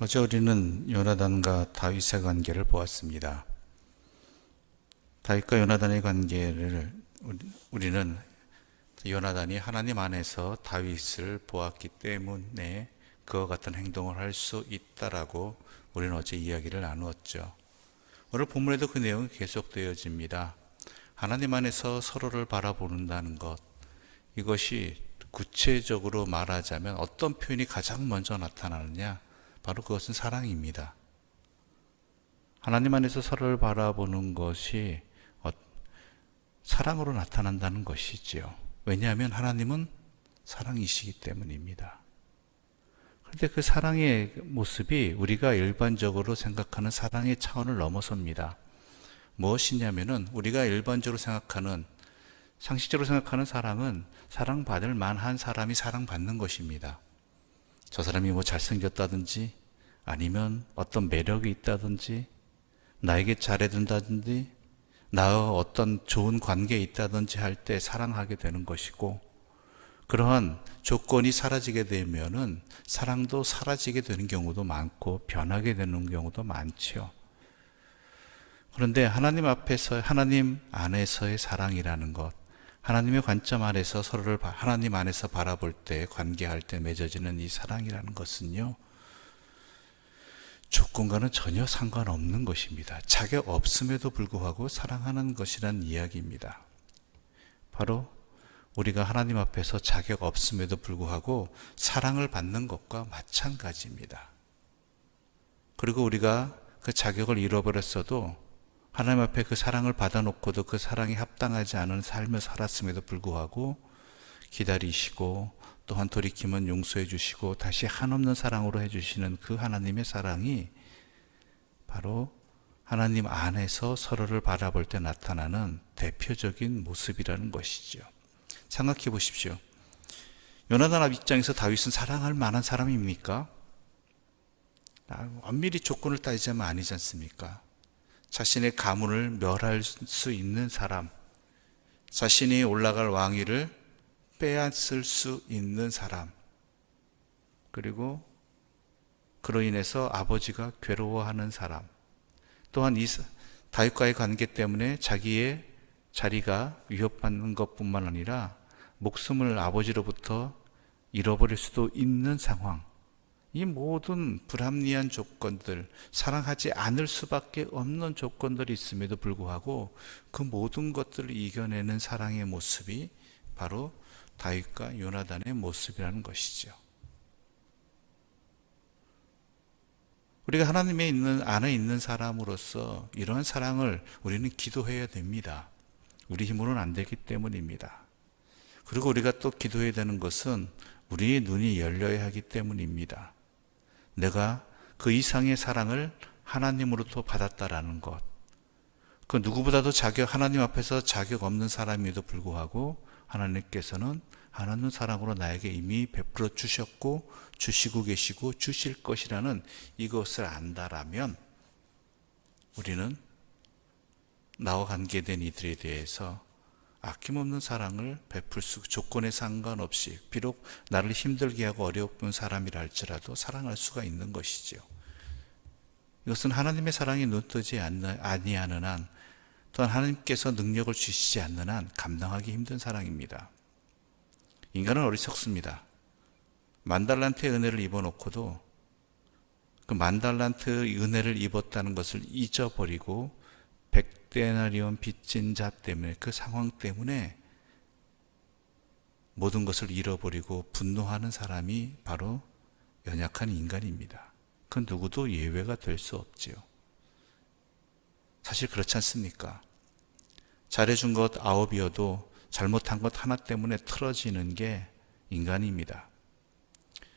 어제 우리는 요나단과 다윗의 관계를 보았습니다. 다윗과 요나단의 관계를 우리는 요나단이 하나님 안에서 다윗을 보았기 때문에 그와 같은 행동을 할 수 있다라고 우리는 어제 이야기를 나누었죠. 오늘 본문에도 그 내용이 계속되어집니다. 하나님 안에서 서로를 바라보는다는 것, 이것이 구체적으로 말하자면 어떤 표현이 가장 먼저 나타나느냐? 바로 그것은 사랑입니다. 하나님 안에서 서로를 바라보는 것이 사랑으로 나타난다는 것이지요. 왜냐하면 하나님은 사랑이시기 때문입니다. 그런데 그 사랑의 모습이 우리가 일반적으로 생각하는 사랑의 차원을 넘어섭니다. 무엇이냐면은 우리가 일반적으로 생각하는, 상식적으로 생각하는 사랑은 사랑받을 만한 사람이 사랑받는 것입니다. 저 사람이 뭐 잘생겼다든지, 아니면 어떤 매력이 있다든지, 나에게 잘해준다든지, 나와 어떤 좋은 관계에 있다든지 할 때 사랑하게 되는 것이고, 그러한 조건이 사라지게 되면은 사랑도 사라지게 되는 경우도 많고 변하게 되는 경우도 많죠. 그런데 하나님 앞에서, 하나님 안에서의 사랑이라는 것, 하나님의 관점 안에서 서로를 하나님 안에서 바라볼 때, 관계할 때 맺어지는 이 사랑이라는 것은요, 조건과는 전혀 상관없는 것입니다. 자격 없음에도 불구하고 사랑하는 것이란 이야기입니다. 바로 우리가 하나님 앞에서 자격 없음에도 불구하고 사랑을 받는 것과 마찬가지입니다. 그리고 우리가 그 자격을 잃어버렸어도 하나님 앞에 그 사랑을 받아놓고도 그 사랑에 합당하지 않은 삶을 살았음에도 불구하고 기다리시고, 또한 돌이키면 용서해 주시고 다시 한없는 사랑으로 해주시는 그 하나님의 사랑이 바로 하나님 안에서 서로를 바라볼 때 나타나는 대표적인 모습이라는 것이죠. 생각해 보십시오. 요나단 입장에서 다윗은 사랑할 만한 사람입니까? 엄밀히 조건을 따지자면 아니지 않습니까? 자신의 가문을 멸할 수 있는 사람, 자신이 올라갈 왕위를 빼앗을 수 있는 사람, 그리고 그로 인해서 아버지가 괴로워하는 사람, 또한 이 다윗과의 관계 때문에 자기의 자리가 위협받는 것뿐만 아니라 목숨을 아버지로부터 잃어버릴 수도 있는 상황, 이 모든 불합리한 조건들, 사랑하지 않을 수밖에 없는 조건들이 있음에도 불구하고 그 모든 것들을 이겨내는 사랑의 모습이 바로 다윗과 요나단의 모습이라는 것이죠. 우리가 하나님의 안에 있는 사람으로서 이러한 사랑을 우리는 기도해야 됩니다. 우리 힘으로는 안 되기 때문입니다. 그리고 우리가 또 기도해야 되는 것은 우리의 눈이 열려야 하기 때문입니다. 내가 그 이상의 사랑을 하나님으로부터 받았다라는 것, 그 누구보다도 하나님 앞에서 자격 없는 사람임에도 불구하고 하나님께서는 하나님 사랑으로 나에게 이미 베풀어 주셨고 주시고 계시고 주실 것이라는 이것을 안다라면 우리는 나와 관계된 이들에 대해서 아낌없는 사랑을 베풀 수, 조건에 상관없이 비록 나를 힘들게 하고 어려운 사람이라 할지라도 사랑할 수가 있는 것이지요. 이것은 하나님의 사랑이 눈뜨지 아니하는 한, 또한 하나님께서 능력을 주시지 않는 한 감당하기 힘든 사랑입니다. 인간은 어리석습니다. 만달란트의 은혜를 입어놓고도 그 만달란트 은혜를 입었다는 것을 잊어버리고 백데나리온 빚진 자 때문에, 그 상황 때문에 모든 것을 잃어버리고 분노하는 사람이 바로 연약한 인간입니다. 그 누구도 예외가 될 수 없지요. 사실 그렇지 않습니까? 잘해준 것 9이어도 잘못한 것 하나 때문에 틀어지는 게 인간입니다.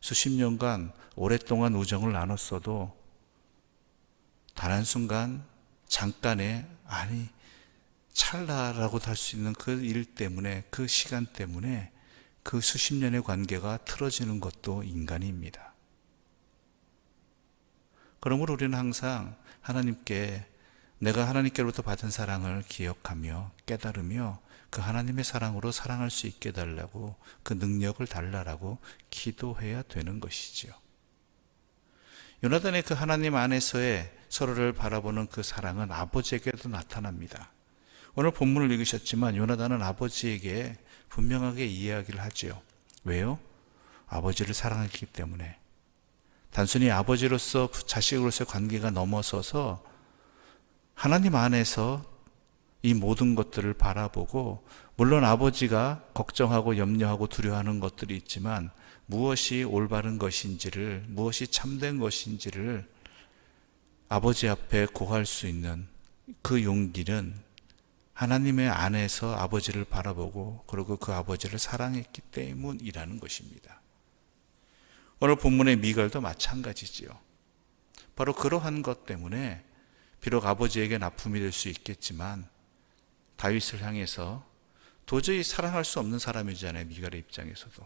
수십 년간 오랫동안 우정을 나눴어도 단 한순간 잠깐의, 아니 찰나라고도 할 수 있는 그 일 때문에, 그 시간 때문에 그 수십 년의 관계가 틀어지는 것도 인간입니다. 그러므로 우리는 항상 하나님께, 내가 하나님께로부터 받은 사랑을 기억하며 깨달으며 그 하나님의 사랑으로 사랑할 수 있게 달라고, 그 능력을 달라라고 기도해야 되는 것이지요. 요나단의 그 하나님 안에서의 서로를 바라보는 그 사랑은 아버지에게도 나타납니다. 오늘 본문을 읽으셨지만 요나단은 아버지에게 분명하게 이야기를 하지요. 왜요? 아버지를 사랑했기 때문에. 단순히 아버지로서 자식으로서의 관계가 넘어서서 하나님 안에서 이 모든 것들을 바라보고, 물론 아버지가 걱정하고 염려하고 두려워하는 것들이 있지만 무엇이 올바른 것인지를, 무엇이 참된 것인지를 아버지 앞에 고할 수 있는 그 용기는 하나님의 안에서 아버지를 바라보고 그리고 그 아버지를 사랑했기 때문이라는 것입니다. 오늘 본문의 미갈도 마찬가지지요. 바로 그러한 것 때문에 비록 아버지에겐 아픔이 될 수 있겠지만 다윗을 향해서 도저히 사랑할 수 없는 사람이잖아요. 미갈의 입장에서도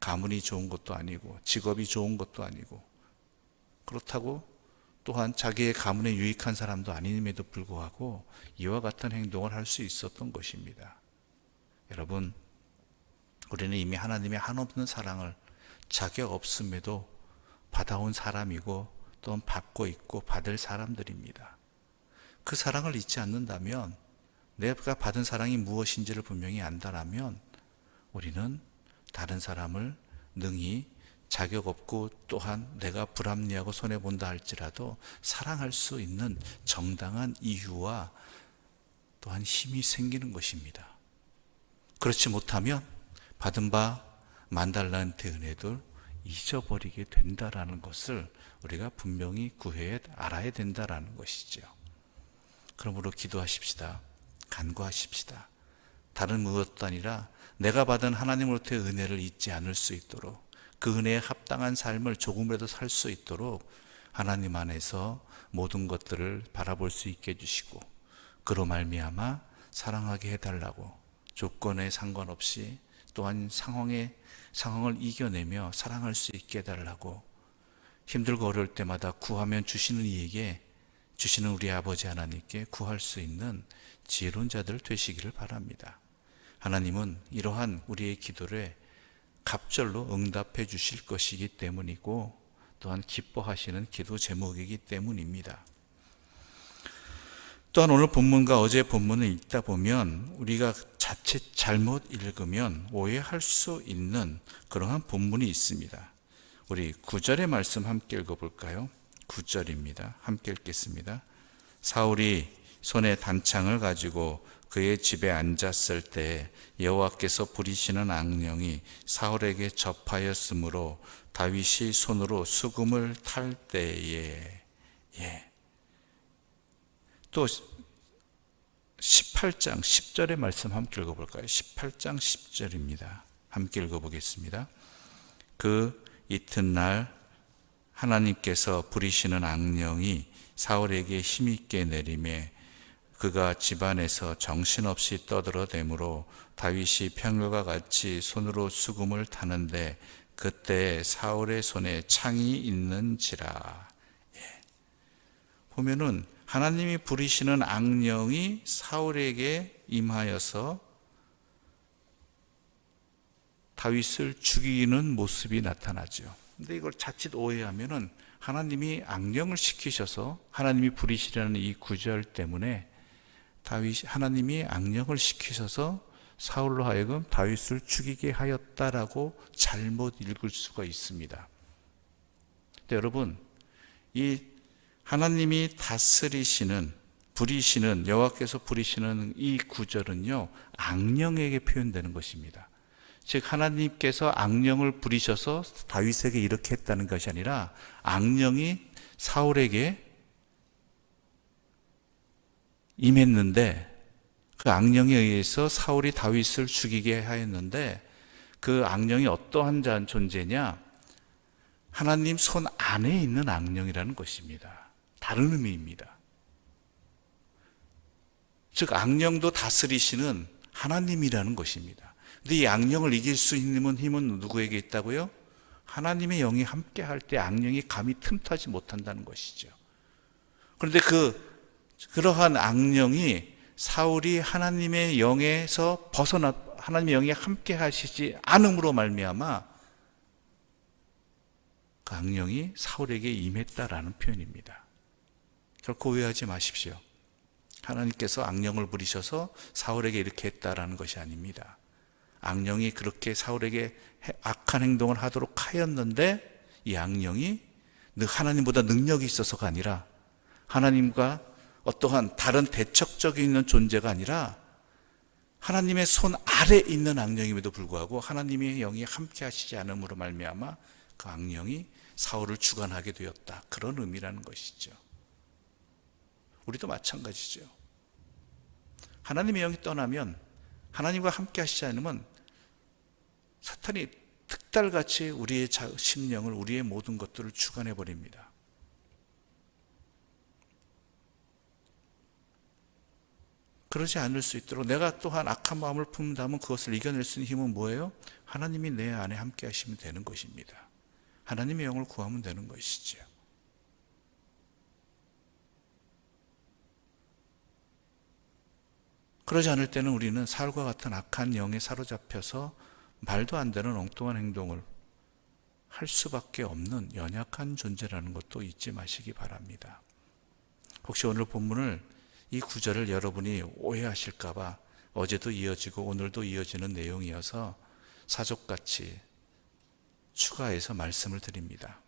가문이 좋은 것도 아니고 직업이 좋은 것도 아니고, 그렇다고 또한 자기의 가문에 유익한 사람도 아님에도 불구하고 이와 같은 행동을 할 수 있었던 것입니다. 여러분, 우리는 이미 하나님의 한없는 사랑을 자격 없음에도 받아온 사람이고 또한 받고 있고 받을 사람들입니다. 그 사랑을 잊지 않는다면, 내가 받은 사랑이 무엇인지를 분명히 안다라면 우리는 다른 사람을 능히 자격 없고 또한 내가 불합리하고 손해본다 할지라도 사랑할 수 있는 정당한 이유와 또한 힘이 생기는 것입니다. 그렇지 못하면 받은 바 10,000달란트 은혜도 잊어버리게 된다라는 것을 우리가 분명히 구해야 알아야 된다라는 것이죠. 그러므로 기도하십시다. 간구하십시다. 다른 무엇도 아니라 내가 받은 하나님으로부터의 은혜를 잊지 않을 수 있도록, 그 은혜에 합당한 삶을 조금이라도 살 수 있도록 하나님 안에서 모든 것들을 바라볼 수 있게 해주시고, 그로 말미암아 사랑하게 해달라고 조건에 상관없이 또한 상황을 이겨내며 사랑할 수 있게 해달라고, 힘들고 어려울 때마다 구하면 주시는 이에게, 주시는 우리 아버지 하나님께 구할 수 있는 지혜로운 자들 되시기를 바랍니다. 하나님은 이러한 우리의 기도를 갑절로 응답해 주실 것이기 때문이고 또한 기뻐하시는 기도 제목이기 때문입니다. 또한 오늘 본문과 어제 본문을 읽다 보면 우리가 자칫 잘못 읽으면 오해할 수 있는 그러한 본문이 있습니다. 우리 9절의 말씀 함께 읽어볼까요? 9절입니다. 함께 읽겠습니다. 사울이 손에 단창을 가지고 그의 집에 앉았을 때 여호와께서 부리시는 악령이 사울에게 접하였으므로 다윗이 손으로 수금을 탈 때에, 또 18장 10절의 말씀 함께 읽어볼까요? 18장 10절입니다. 함께 읽어보겠습니다. 그 이튿날 하나님께서 부리시는 악령이 사울에게 힘있게 내리매 그가 집안에서 정신없이 떠들어대므로 다윗이 평일과 같이 손으로 수금을 타는데 그때 사울의 손에 창이 있는지라. 보면은 하나님이 부리시는 악령이 사울에게 임하여서 다윗을 죽이는 모습이 나타나죠. 근데 이걸 자칫 오해하면은 하나님이 악령을 시키셔서, 하나님이 부리시라는 이 구절 때문에 하나님이 악령을 시키셔서 사울로 하여금 다윗을 죽이게 하였다라고 잘못 읽을 수가 있습니다. 근데 여러분, 이 하나님이 다스리시는, 부리시는, 여호와께서 부리시는 이 구절은요, 악령에게 표현되는 것입니다. 즉 하나님께서 악령을 부리셔서 다윗에게 이렇게 했다는 것이 아니라 악령이 사울에게 임했는데, 그 악령에 의해서 사울이 다윗을 죽이게 하였는데, 그 악령이 어떠한 존재냐? 하나님 손 안에 있는 악령이라는 것입니다. 다른 의미입니다. 즉 악령도 다스리시는 하나님이라는 것입니다. 근데 이 악령을 이길 수 있는 힘은 누구에게 있다고요? 하나님의 영이 함께 할 때 악령이 감히 틈타지 못한다는 것이죠. 그런데 그러한 악령이 사울이 하나님의 영에서 하나님의 영이 함께 하시지 않음으로 말미암아 그 악령이 사울에게 임했다라는 표현입니다. 결코 오해하지 마십시오. 하나님께서 악령을 부리셔서 사울에게 이렇게 했다라는 것이 아닙니다. 악령이 그렇게 사울에게 악한 행동을 하도록 하였는데, 이 악령이 하나님보다 능력이 있어서가 아니라, 하나님과 어떠한 다른 대척적인 존재가 아니라 하나님의 손 아래에 있는 악령임에도 불구하고 하나님의 영이 함께 하시지 않음으로 말미암아 그 악령이 사울을 주관하게 되었다, 그런 의미라는 것이죠. 우리도 마찬가지죠. 하나님의 영이 떠나면, 하나님과 함께 하시지 않으면 사탄이 특달같이 우리의 심령을, 우리의 모든 것들을 주관해 버립니다. 그러지 않을 수 있도록 내가 또한 악한 마음을 품는다면 그것을 이겨낼 수 있는 힘은 뭐예요? 하나님이 내 안에 함께 하시면 되는 것입니다. 하나님의 영을 구하면 되는 것이죠. 그러지 않을 때는 우리는 사울과 같은 악한 영에 사로잡혀서 말도 안 되는 엉뚱한 행동을 할 수밖에 없는 연약한 존재라는 것도 잊지 마시기 바랍니다. 혹시 오늘 본문을, 이 구절을 여러분이 오해하실까봐 어제도 이어지고 오늘도 이어지는 내용이어서 사족같이 추가해서 말씀을 드립니다.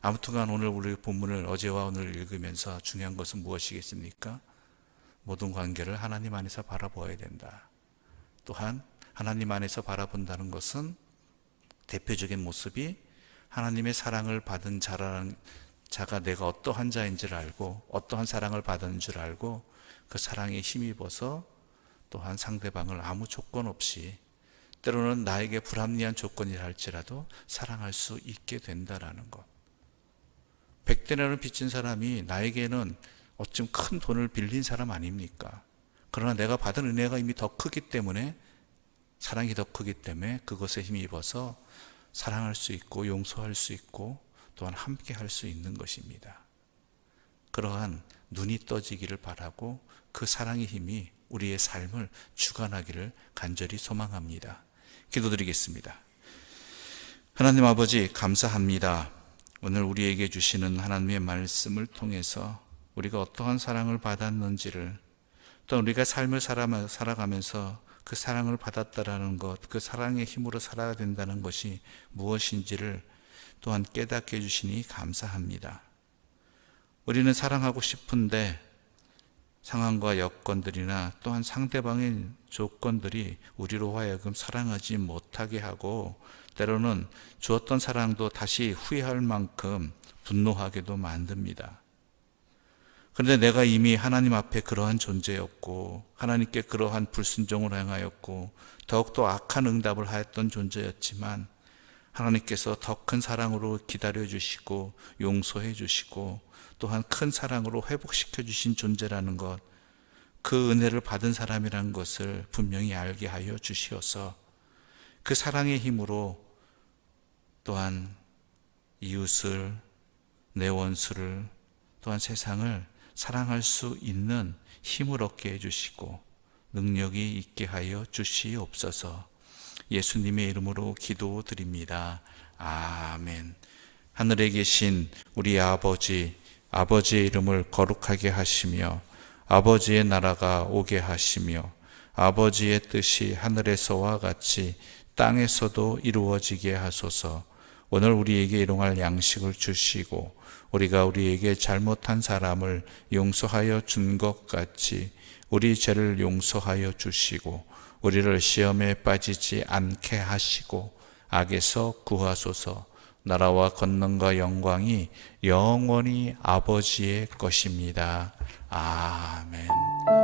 아무튼간 오늘 우리 본문을 어제와 오늘 읽으면서 중요한 것은 무엇이겠습니까? 모든 관계를 하나님 안에서 바라보아야 된다. 또한 하나님 안에서 바라본다는 것은 대표적인 모습이 하나님의 사랑을 받은 자가 내가 어떠한 자인지를 알고 어떠한 사랑을 받은 줄 알고 그 사랑에 힘입어서 또한 상대방을 아무 조건 없이, 때로는 나에게 불합리한 조건이라 할지라도 사랑할 수 있게 된다라는 것. 100데나리온을 빚진 사람이 나에게는 어쩜 큰 돈을 빌린 사람 아닙니까? 그러나 내가 받은 은혜가 이미 더 크기 때문에, 사랑이 더 크기 때문에 그것에 힘입어서 사랑할 수 있고 용서할 수 있고 또한 함께 할 수 있는 것입니다. 그러한 눈이 떠지기를 바라고 그 사랑의 힘이 우리의 삶을 주관하기를 간절히 소망합니다. 기도드리겠습니다. 하나님 아버지, 감사합니다. 오늘 우리에게 주시는 하나님의 말씀을 통해서 우리가 어떠한 사랑을 받았는지를, 또 우리가 삶을 살아가면서 그 사랑을 받았다라는 것, 그 사랑의 힘으로 살아야 된다는 것이 무엇인지를 또한 깨닫게 해주시니 감사합니다. 우리는 사랑하고 싶은데 상황과 여건들이나 또한 상대방의 조건들이 우리로 하여금 사랑하지 못하게 하고, 때로는 주었던 사랑도 다시 후회할 만큼 분노하게도 만듭니다. 그런데 내가 이미 하나님 앞에 그러한 존재였고, 하나님께 그러한 불순종을 행하였고, 더욱더 악한 응답을 하였던 존재였지만 하나님께서 더 큰 사랑으로 기다려 주시고 용서해 주시고 또한 큰 사랑으로 회복시켜 주신 존재라는 것, 그 은혜를 받은 사람이라는 것을 분명히 알게 하여 주시어서 그 사랑의 힘으로 또한 이웃을, 내 원수를, 또한 세상을 사랑할 수 있는 힘을 얻게 해주시고 능력이 있게 하여 주시옵소서. 예수님의 이름으로 기도드립니다. 아멘. 하늘에 계신 우리 아버지, 아버지의 이름을 거룩하게 하시며 아버지의 나라가 오게 하시며 아버지의 뜻이 하늘에서와 같이 땅에서도 이루어지게 하소서. 오늘 우리에게 일용할 양식을 주시고 우리가 우리에게 잘못한 사람을 용서하여 준 것 같이 우리 죄를 용서하여 주시고 우리를 시험에 빠지지 않게 하시고 악에서 구하소서. 나라와 권능과 영광이 영원히 아버지의 것입니다. 아멘.